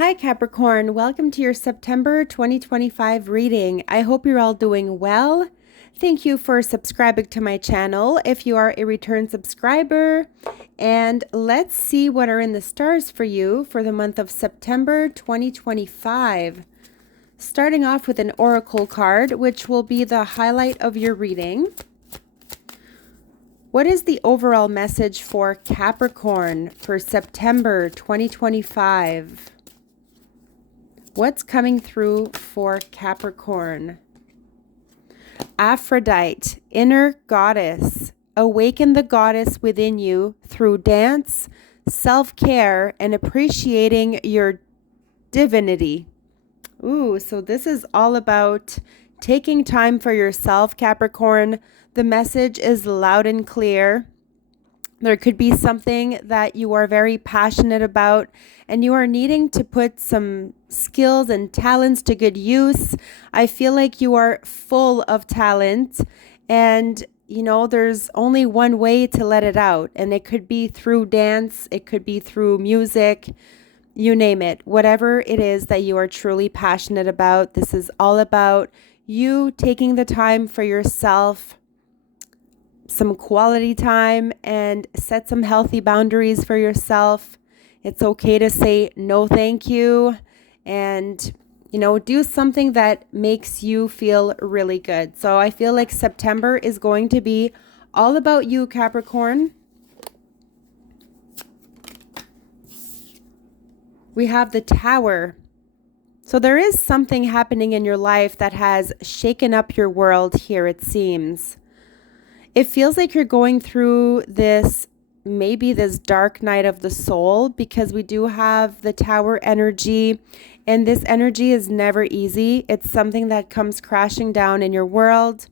Hi Capricorn, welcome to your September 2025 reading. I hope you're all doing well. Thank you for subscribing to my channel if you are a return subscriber. And let's see what are in the stars for you for the month of September 2025. Starting off with an oracle card, which will be the highlight of your reading. What is the overall message for Capricorn for September 2025? What's coming through for Capricorn? Aphrodite, inner goddess. Awaken the goddess within you through dance, self-care, and appreciating your divinity. Ooh, so this is all about taking time for yourself, Capricorn. The message is loud and clear. There could be something that you are very passionate about and you are needing to put some skills and talents to good use. I feel like you are full of talent and there's only one way to let it out, and it could be through dance, it could be through music, you name it. Whatever it is that you are truly passionate about, this is all about you taking the time for yourself, some quality time, and set some healthy boundaries for yourself. It's okay to say no thank you and do something that makes you feel really good. So I feel like September is going to be all about you, Capricorn. We have the Tower. So there is something happening in your life that has shaken up your world here, it seems. It feels like you're going through maybe this dark night of the soul, because we do have the Tower energy, and this energy is never easy. It's something that comes crashing down in your world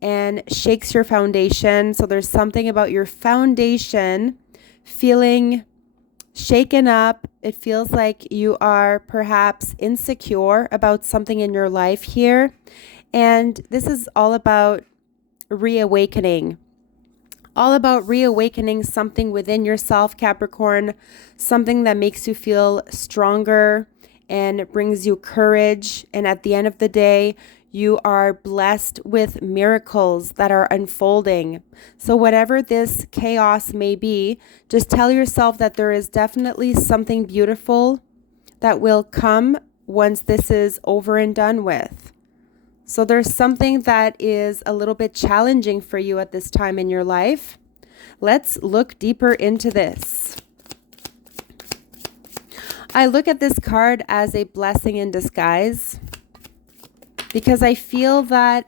and shakes your foundation. So there's something about your foundation feeling shaken up. It feels like you are perhaps insecure about something in your life here. And this is all about reawakening. All about reawakening something within yourself, Capricorn, something that makes you feel stronger and brings you courage. And at the end of the day, you are blessed with miracles that are unfolding. So whatever this chaos may be, just tell yourself that there is definitely something beautiful that will come once this is over and done with. So there's something that is a little bit challenging for you at this time in your life. Let's look deeper into this. I look at this card as a blessing in disguise, because I feel that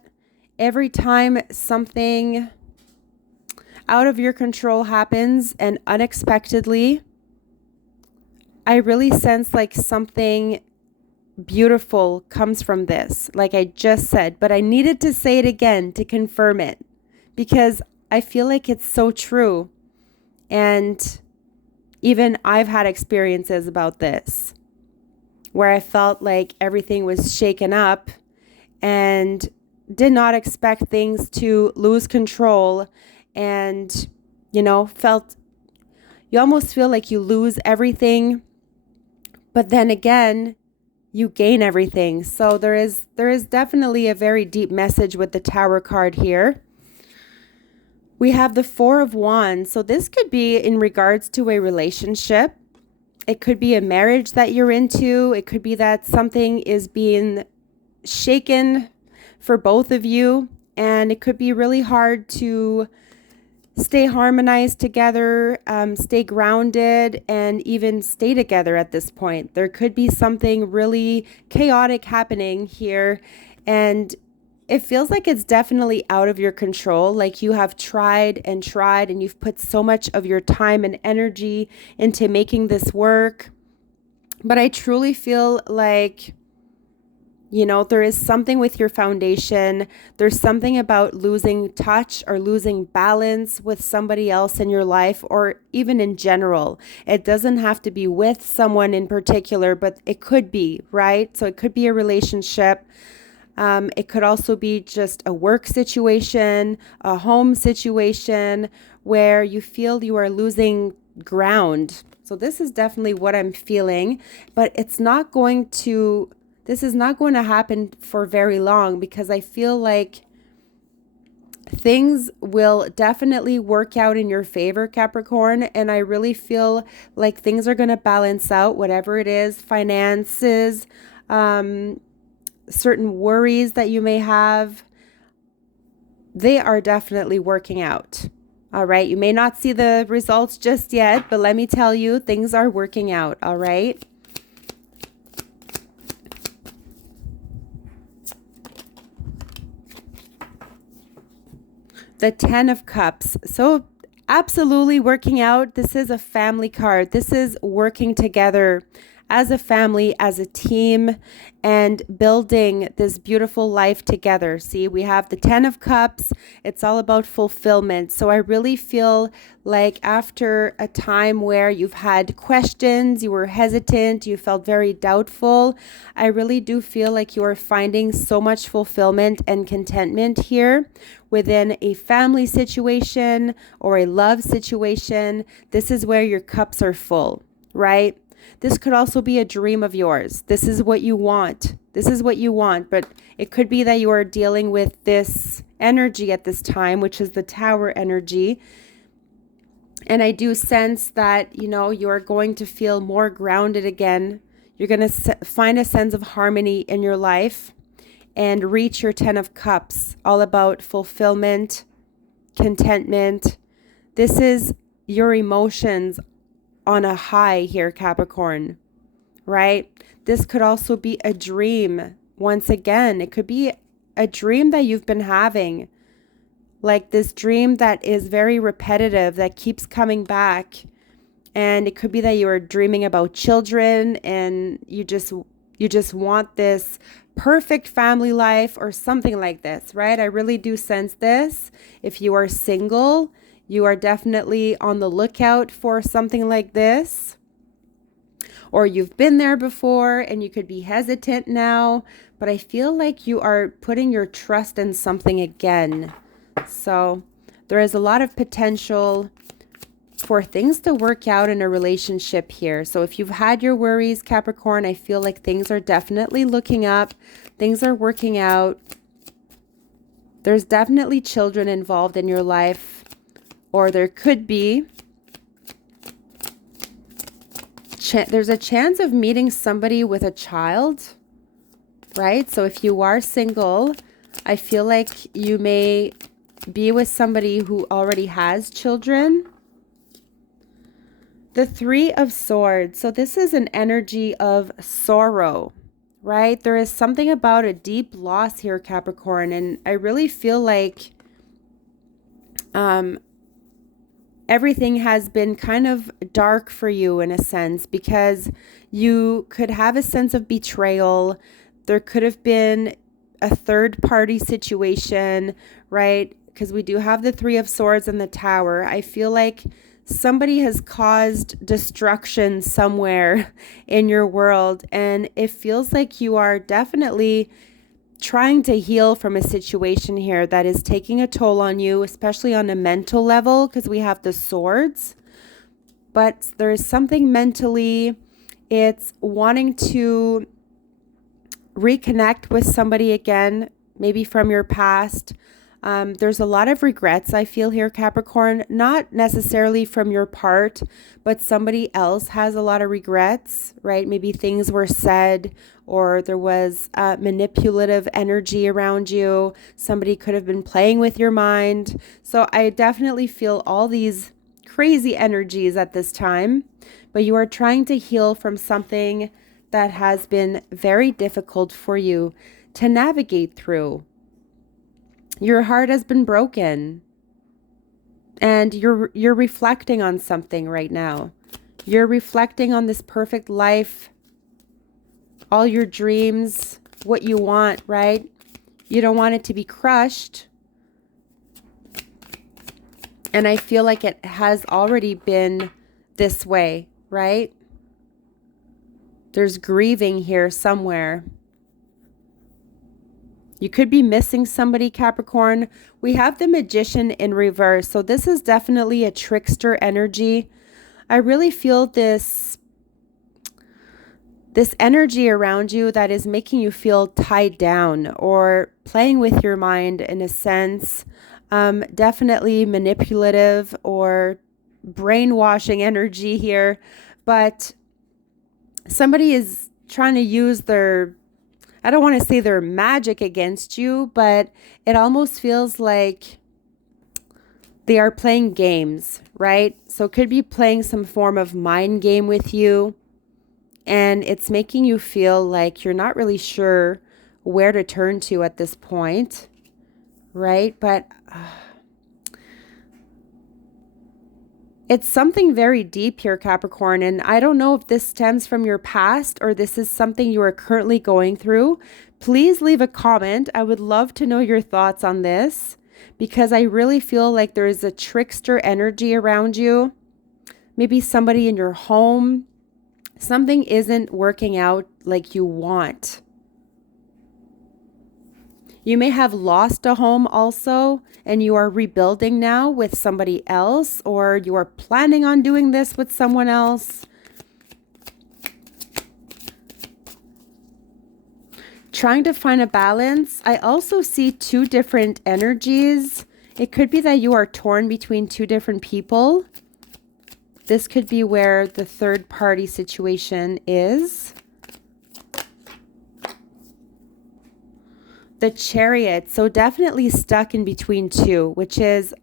every time something out of your control happens and unexpectedly, I really sense like something beautiful comes from this, like I just said, but I needed to say it again to confirm it, because I feel like it's so true. And even I've had experiences about this where I felt like everything was shaken up and did not expect things to lose control, and you almost feel like you lose everything, but then again you gain everything. So there is definitely a very deep message with the Tower card here. We have the Four of Wands. So this could be in regards to a relationship. It could be a marriage that you're into. It could be that something is being shaken for both of you, and it could be really hard to stay harmonized together, stay grounded, and even stay together at this point. There could be something really chaotic happening here, and it feels like it's definitely out of your control. Like you have tried and tried, and you've put so much of your time and energy into making this work. But I truly feel like there is something with your foundation. There's something about losing touch or losing balance with somebody else in your life, or even in general. It doesn't have to be with someone in particular, but it could be, right? So it could be a relationship. It could also be just a work situation, a home situation where you feel you are losing ground. So this is definitely what I'm feeling, but this is not going to happen for very long, because I feel like things will definitely work out in your favor, Capricorn. And I really feel like things are going to balance out, whatever it is, finances, certain worries that you may have. They are definitely working out. All right. You may not see the results just yet, but let me tell you, things are working out. All right. The 10 of Cups. So absolutely working out. This is a family card. This is working together as a family, as a team, and building this beautiful life together. See, we have the 10 of Cups. It's all about fulfillment. So I really feel like after a time where you've had questions, you were hesitant, you felt very doubtful, I really do feel like you are finding so much fulfillment and contentment here within a family situation or a love situation. This is where your cups are full, right? This could also be a dream of yours. This is what you want. This is what you want. But it could be that you are dealing with this energy at this time, which is the Tower energy. And I do sense that, you're going to feel more grounded again. You're going to find a sense of harmony in your life and reach your 10 of Cups, all about fulfillment, contentment. This is your emotions on a high here, Capricorn, right? This could also be a dream. Once again, it could be a dream that you've been having, like this dream that is very repetitive, that keeps coming back. And it could be that you are dreaming about children and you just want this perfect family life or something like this, right? I really do sense this. If you are single, you are definitely on the lookout for something like this. Or you've been there before and you could be hesitant now, but I feel like you are putting your trust in something again. So there is a lot of potential for things to work out in a relationship here. So if you've had your worries, Capricorn, I feel like things are definitely looking up. Things are working out. There's definitely children involved in your life. Or there could be, there's a chance of meeting somebody with a child, right? So if you are single, I feel like you may be with somebody who already has children. The 3 of Swords. So this is an energy of sorrow, right? There is something about a deep loss here, Capricorn. And I really feel like everything has been kind of dark for you in a sense, because you could have a sense of betrayal. There could have been a third party situation, right? Because we do have the 3 of Swords and the Tower. I feel like somebody has caused destruction somewhere in your world, and it feels like you are definitely trying to heal from a situation here that is taking a toll on you, especially on a mental level, because we have the Swords. But there is something mentally, it's wanting to reconnect with somebody again, maybe from your past. There's a lot of regrets I feel here, Capricorn, not necessarily from your part, but somebody else has a lot of regrets, right? Maybe things were said, or there was manipulative energy around you. Somebody could have been playing with your mind. So I definitely feel all these crazy energies at this time, but you are trying to heal from something that has been very difficult for you to navigate through. Your heart has been broken, and you're reflecting on something right now. You're reflecting on this perfect life, all your dreams, what you want, right? You don't want it to be crushed. And I feel like it has already been this way, right? There's grieving here somewhere. You could be missing somebody, Capricorn. We have the Magician in reverse. So this is definitely a trickster energy. I really feel this energy around you that is making you feel tied down or playing with your mind in a sense. Definitely manipulative or brainwashing energy here, but somebody is trying to use their, I don't want to say their magic against you, but it almost feels like they are playing games, right? So it could be playing some form of mind game with you, and it's making you feel like you're not really sure where to turn to at this point, right? But it's something very deep here, Capricorn, and I don't know if this stems from your past or this is something you are currently going through. Please leave a comment. I would love to know your thoughts on this because I really feel like there is a trickster energy around you. Maybe somebody in your home. Something isn't working out like you want. You may have lost a home also, and you are rebuilding now with somebody else, or you are planning on doing this with someone else. Trying to find a balance. I also see two different energies. It could be that you are torn between two different people. This could be where the third party situation is. The Chariot. So definitely stuck in between two, which is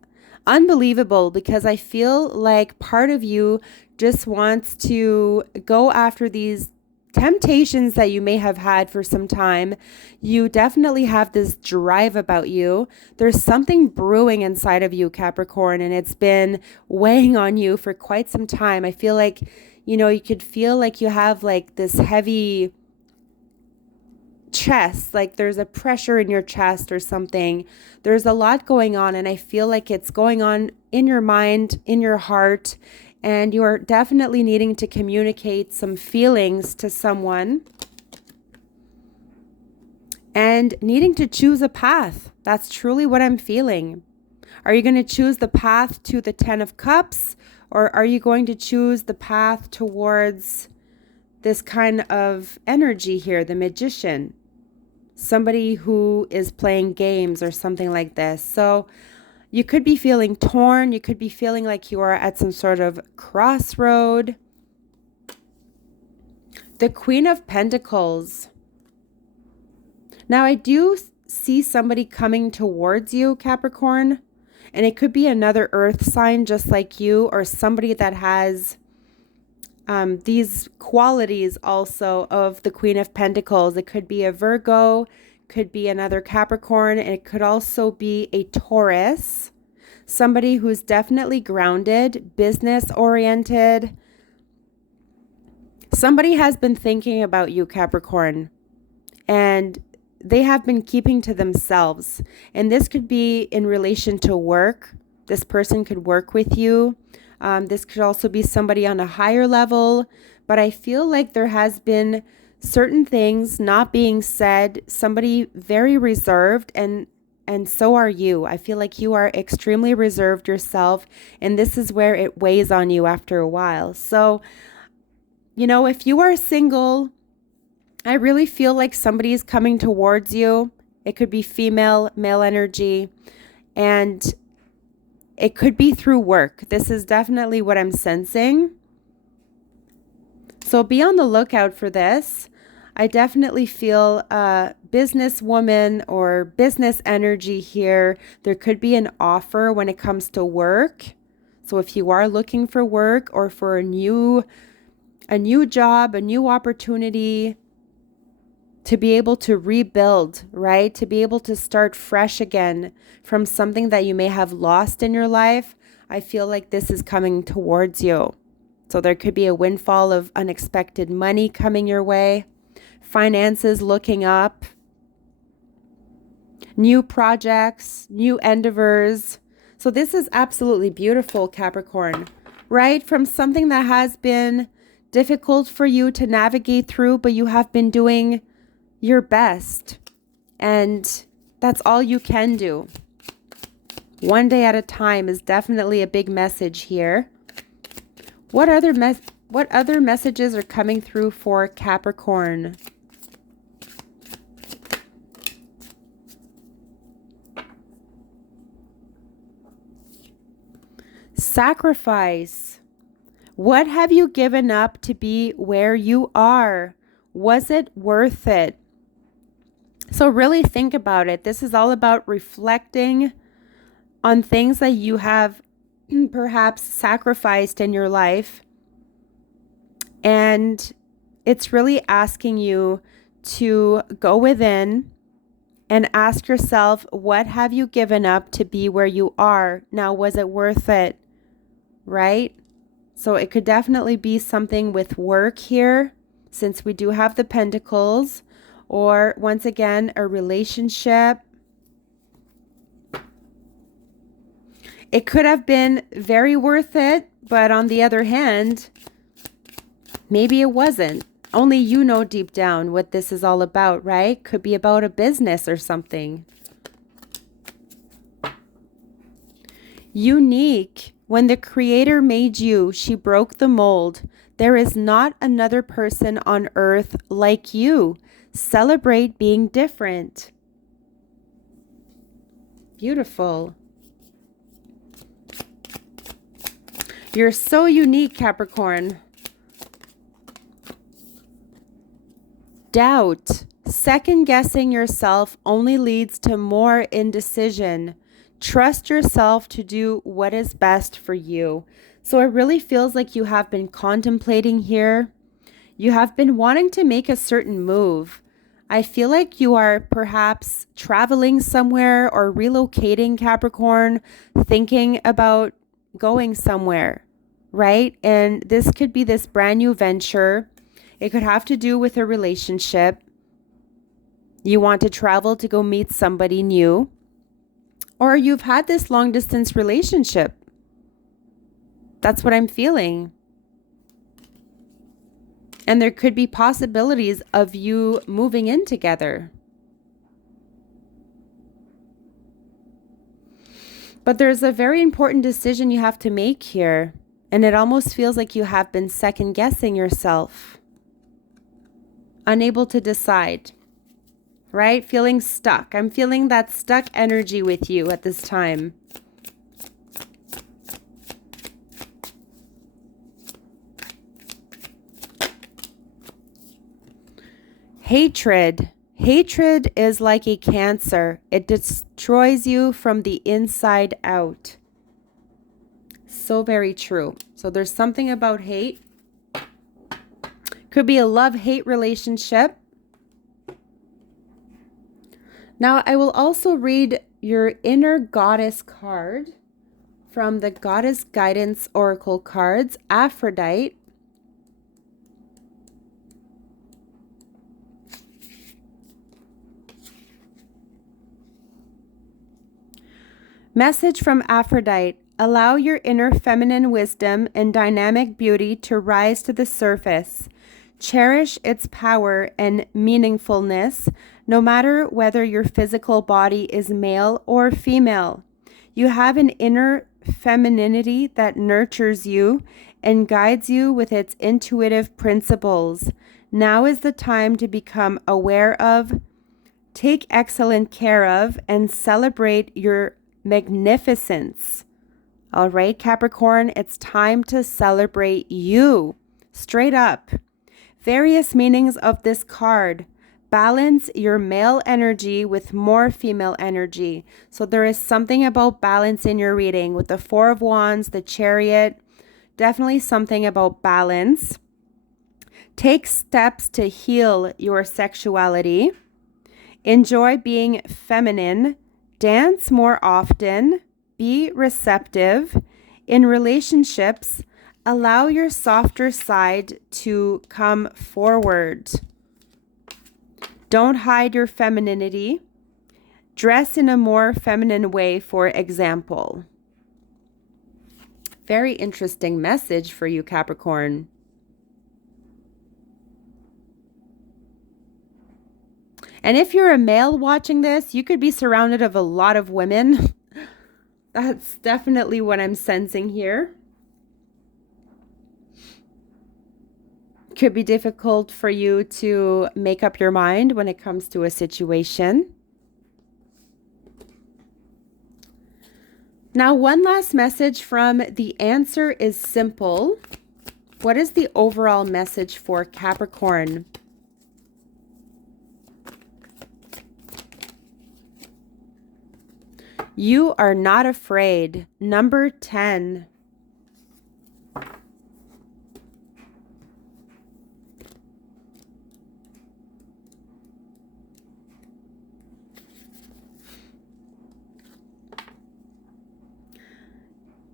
unbelievable because I feel like part of you just wants to go after these temptations that you may have had for some time. You definitely have this drive about you. There's something brewing inside of you, Capricorn, and it's been weighing on you for quite some time. I feel like, you could feel like you have like this heavy chest, like there's a pressure in your chest or something. There's a lot going on, and I feel like it's going on in your mind, in your heart, and you are definitely needing to communicate some feelings to someone and needing to choose a path. That's truly what I'm feeling. Are you going to choose the path to the 10 of Cups, or are you going to choose the path towards this kind of energy here, the Magician? Somebody who is playing games or something like this. So you could be feeling torn. You could be feeling like you are at some sort of crossroad. The Queen of Pentacles. Now I do see somebody coming towards you, Capricorn, and it could be another earth sign just like you, or somebody that has these qualities also of the Queen of Pentacles. It could be a Virgo, could be another Capricorn, and it could also be a Taurus. Somebody who's definitely grounded, business oriented. Somebody has been thinking about you, Capricorn, and they have been keeping to themselves. And this could be in relation to work. This person could work with you. This could also be somebody on a higher level, but I feel like there has been certain things not being said, somebody very reserved, and so are you. I feel like you are extremely reserved yourself, and this is where it weighs on you after a while. So, if you are single, I really feel like somebody is coming towards you. It could be female, male energy, and it could be through work. This is definitely what I'm sensing. So be on the lookout for this. I definitely feel a businesswoman or business energy here. There could be an offer when it comes to work. So if you are looking for work or for a new job, a new opportunity, to be able to rebuild, right? To be able to start fresh again from something that you may have lost in your life, I feel like this is coming towards you. So there could be a windfall of unexpected money coming your way, finances looking up, new projects, new endeavors. So this is absolutely beautiful, Capricorn, right? From something that has been difficult for you to navigate through, but you have been doing your best, and that's all you can do. One day at a time is definitely a big message here. What other messages are coming through for Capricorn? Sacrifice. What have you given up to be where you are? Was it worth it? So really think about it. This is all about reflecting on things that you have perhaps sacrificed in your life. And it's really asking you to go within and ask yourself, what have you given up to be where you are? Now, was it worth it? Right? So it could definitely be something with work here, since we do have the Pentacles, or once again, a relationship. It could have been very worth it, but on the other hand, maybe it wasn't. Only you know deep down what this is all about, right? Could be about a business or something. Unique. When the Creator made you, she broke the mold. There is not another person on earth like you. Celebrate being different. Beautiful. You're so unique, Capricorn. Doubt. Second guessing yourself only leads to more indecision. Trust yourself to do what is best for you. So it really feels like you have been contemplating here. You have been wanting to make a certain move. I feel like you are perhaps traveling somewhere or relocating, Capricorn, thinking about going somewhere, right? And this could be this brand new venture. It could have to do with a relationship. You want to travel to go meet somebody new. Or you've had this long distance relationship. That's what I'm feeling. And there could be possibilities of you moving in together. But there's a very important decision you have to make here. And it almost feels like you have been second guessing yourself. Unable to decide. Right? Feeling stuck. I'm feeling that stuck energy with you at this time. Hatred. Hatred is like a cancer. It destroys you from the inside out. So very true. So there's something about hate. Could be a love-hate relationship. Now, I will also read your inner goddess card from the Goddess Guidance Oracle cards, Aphrodite. Message from Aphrodite. Allow your inner feminine wisdom and dynamic beauty to rise to the surface. Cherish its power and meaningfulness, no matter whether your physical body is male or female. You have an inner femininity that nurtures you and guides you with its intuitive principles. Now is the time to become aware of, take excellent care of, and celebrate your magnificence. All right, Capricorn, it's time to celebrate you. Straight up. Various meanings of this card. Balance your male energy with more female energy. So there is something about balance in your reading with the Four of Wands, the Chariot. Definitely something about balance. Take steps to heal your sexuality. Enjoy being feminine. Dance more often. Be receptive. In relationships, allow your softer side to come forward. Don't hide your femininity. Dress in a more feminine way, for example. Very interesting message for you, Capricorn. And if you're a male watching this, you could be surrounded of a lot of women. That's definitely what I'm sensing here. Could be difficult for you to make up your mind when it comes to a situation. Now, one last message from The Answer is Simple. What is the overall message for Capricorn? You are not afraid. Number 10.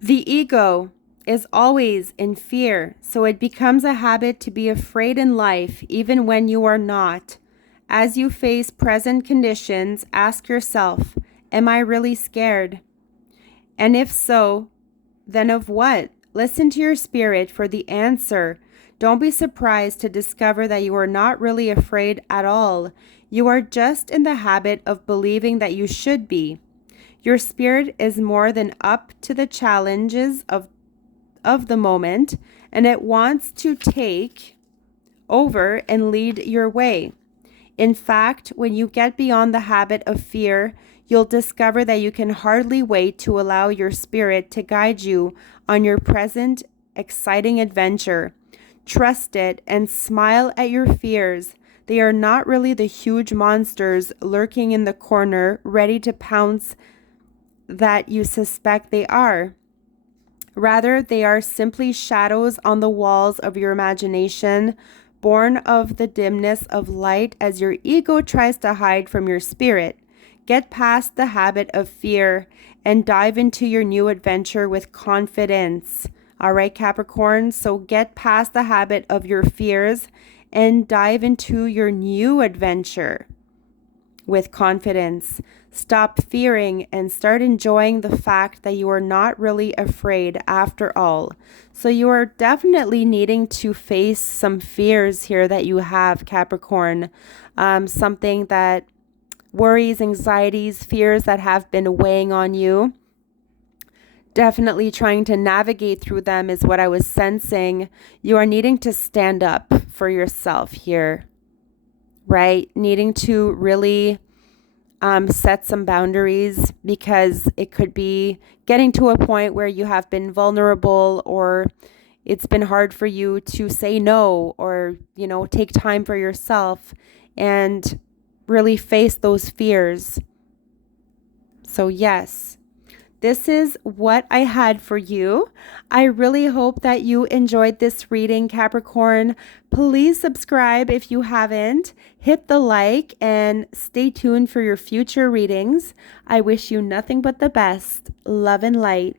The ego is always in fear, so it becomes a habit to be afraid in life, even when you are not. As you face present conditions, ask yourself, am I really scared? And if so, then of what? Listen to your spirit for the answer. Don't be surprised to discover that you are not really afraid at all. You are just in the habit of believing that you should be. Your spirit is more than up to the challenges of the moment, and it wants to take over and lead your way. In fact, when you get beyond the habit of fear, you'll discover that you can hardly wait to allow your spirit to guide you on your present exciting adventure. Trust it and smile at your fears. They are not really the huge monsters lurking in the corner, ready to pounce that you suspect they are. Rather, they are simply shadows on the walls of your imagination, born of the dimness of light as your ego tries to hide from your spirit. Get past the habit of fear and dive into your new adventure with confidence. All right, Capricorn, so get past the habit of your fears and dive into your new adventure with confidence. Stop fearing and start enjoying the fact that you are not really afraid after all. So you are definitely needing to face some fears here that you have, Capricorn. Something that worries, anxieties, fears that have been weighing on you. Definitely trying to navigate through them is what I was sensing. You are needing to stand up for yourself here, right? Needing to really set some boundaries, because it could be getting to a point where you have been vulnerable, or it's been hard for you to say no, or, take time for yourself and really face those fears. So yes, this is what I had for you. I really hope that you enjoyed this reading, Capricorn. Please subscribe if you haven't. Hit the like and stay tuned for your future readings. I wish you nothing but the best. Love and light.